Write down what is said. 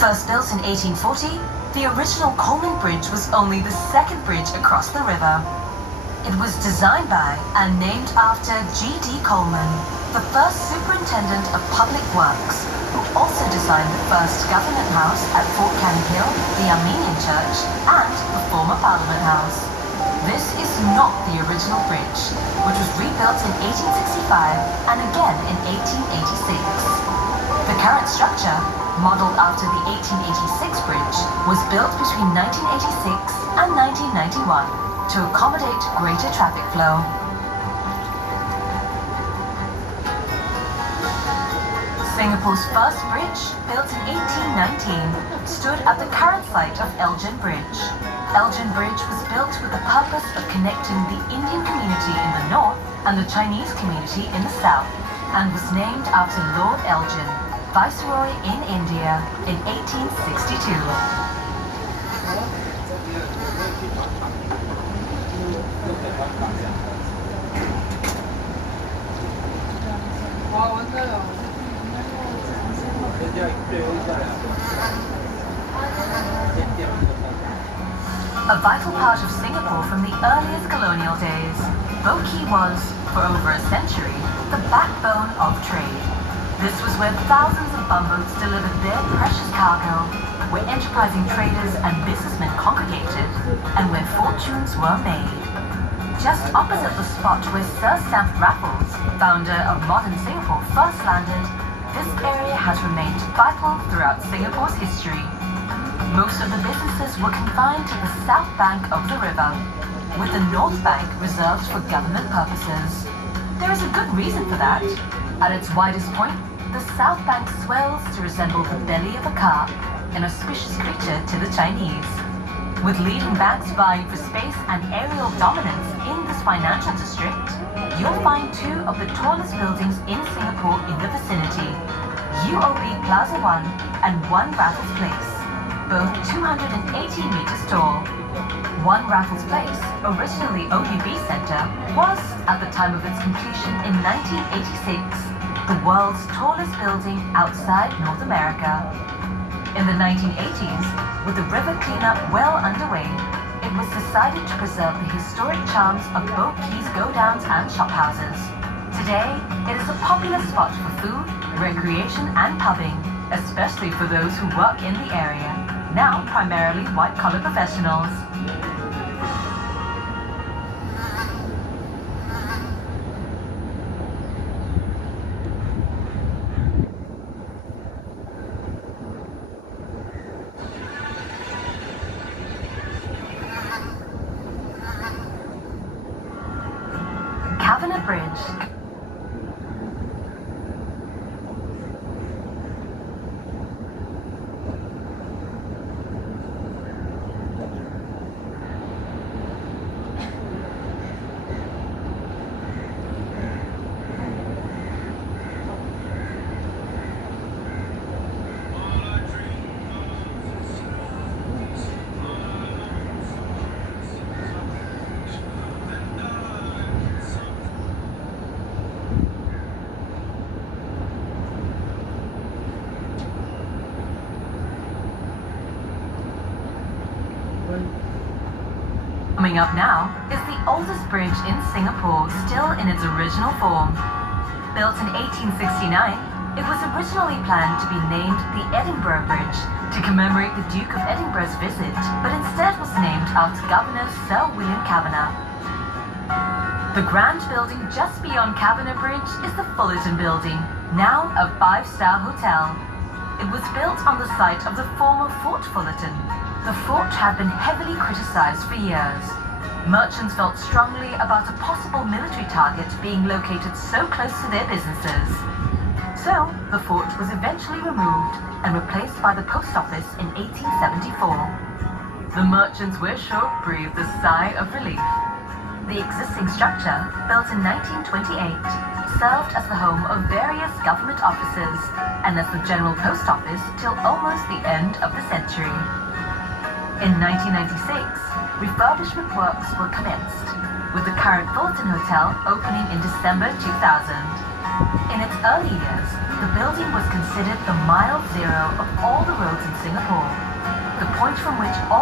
First built in 1840, the original Coleman Bridge was only the second bridge across the river. It was designed by and named after G.D. Coleman, the first superintendent of public works, who also designed the first government house at Fort Canning Hill, the Armenian Church, and the former Parliament House. This is not the original bridge, which was rebuilt in 1865 and again in 1886. The current structure, modeled after the 1886 bridge, was built between 1986 and 1991 to accommodate greater traffic flow. Singapore's first bridge, built in 1819, stood at the current site of Elgin Bridge. Elgin Bridge was built with the purpose of connecting the Indian community in the north and the Chinese community in the south, and was named after Lord Elgin, Viceroy in India in 1862. A vital part of Singapore from the earliest colonial days, Boat Quay was, for over a century, the backbone of trade. This was where thousands of bumboats delivered their precious cargo, where enterprising traders and businessmen congregated, and where fortunes were made. Just opposite the spot where Sir Stamford Raffles, founder of modern Singapore, first landed, this area has remained vital throughout Singapore's history. Most of the businesses were confined to the south bank of the river, with the north bank reserved for government purposes. There is a good reason for that. At its widest point, the south bank swells to resemble the belly of a carp, an auspicious creature to the Chinese. With leading banks vying for space and aerial dominance in this financial district, you'll find two of the tallest buildings in Singapore in the vicinity, UOB Plaza 1 and One Raffles Place, both 280 meters tall. One Raffles Place, originally OUB Centre, was, at the time of its completion in 1986, the world's tallest building outside North America. In the 1980s, with the river cleanup well underway, it was decided to preserve the historic charms of Boat Quay's go-downs and shophouses. Today, it is a popular spot for food, recreation and pubbing, especially for those who work in the area, now primarily white-collar professionals. Cavenagh Bridge. Coming up now is the oldest bridge in Singapore still in its original form. Built in 1869, it was originally planned to be named the Edinburgh Bridge to commemorate the Duke of Edinburgh's visit, but instead was named after Governor Sir William Cavenagh. The grand building just beyond Cavenagh Bridge is the Fullerton Building, now a five-star hotel. It was built on the site of the former Fort Fullerton. The fort had been heavily criticized for years. Merchants felt strongly about a possible military target being located so close to their businesses. So, the fort was eventually removed and replaced by the post office in 1874. The merchants we're sure breathed a sigh of relief. The existing structure, built in 1928, served as the home of various government offices and as the General Post Office till almost the end of the century. In 1996, refurbishment works were commenced, with the current Fullerton Hotel opening in December 2000. In its early years, the building was considered the mile zero of all the road in Singapore, the point from which all